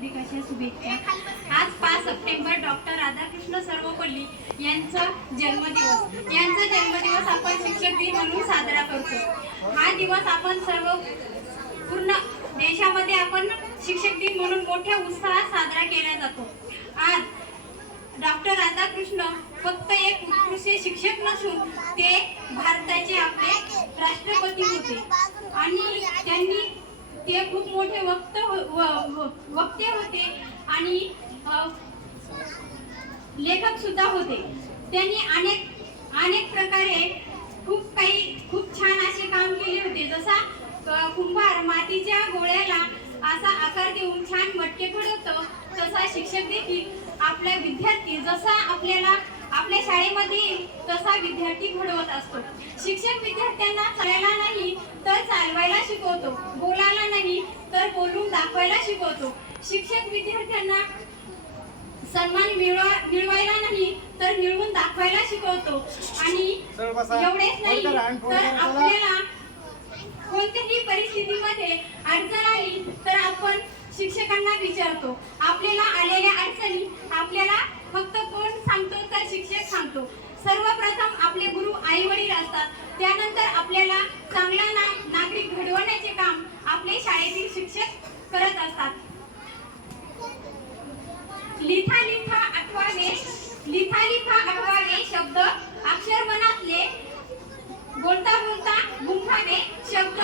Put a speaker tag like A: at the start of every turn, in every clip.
A: शुभेच्छा आज पाच सप्टेंबर डॉक्टर राधाकृष्ण सर्वपल्ली यांचा जन्मदिवस. यांचा जन्मदिवस आपण शिक्षक दिन म्हणून साजरा करतो. हा दिवस आपण सर्व पूर्ण देशामध्ये आपण शिक्षक दिन म्हणून मोठ्या उत्साहात साजरा केला जातो. आज डॉक्टर राधाकृष्ण फक्त एक उत्कृष्ट शिक्षक नसून ते भारताचे आपले राष्ट्रपती होते. आणि त्यांनी ते खूप मोठे वक्त हो, हो, वक्ते होते आणि लेखक सुद्धा होते. त्यांनी अनेक अनेक प्रकारे खूप काही खूप छान असे काम केले होते. जसा कुंभार मातीच्या गोळ्याला असा आकार देऊन छान मटके घडवतो तसा शिक्षक देखील आपला विद्यार्थी जसा आपल्याला आपल्या शाळेमध्ये तसा विद्यार्थी घडवत असतो. शिक्षक विद्यार्थ्यांना चालायला नाही तर चालवायला शिकवतो बोलायला नाही तर बोलून दाखवायला शिकवतो शिक्षक विद्यार्थ्यांना सन्मान मिळवा मिळवायला नाही तर मिळवून दाखवायला शिकवतो. आणि. एवढेच नाही तर. आपल्याला कोणत्याही परिस्थितीमध्ये अडचण आली तर आपण शिक्षकांना विचारतो. आपल्याला आलेल्या अडचणी आपल्याला फक्त कोण सांगतो तर शिक्षक सांगतो. सर्वप्रथम आपले गुरु आई वडील असतात. त्यानंतर आपल्याला चांगला ना नागरिक घडवण्याचे काम आपले शाळेतील शिक्षक करत असतात. लिथा लिथा आठवावे लिथा लिथा आठवावे शब्द अक्षर मनातले बोलता बोलता गुंफावे शब्द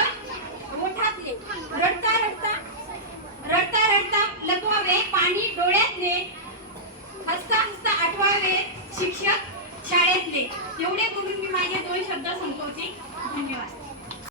A: ओठातले रडता रडता रडता रडता लपवावे पाणी डोळ्यातले हसता हसता आठवावे शिक्षक शाळेतले. एवढे करून मी माझे दोन शब्द संपवते. धन्यवाद.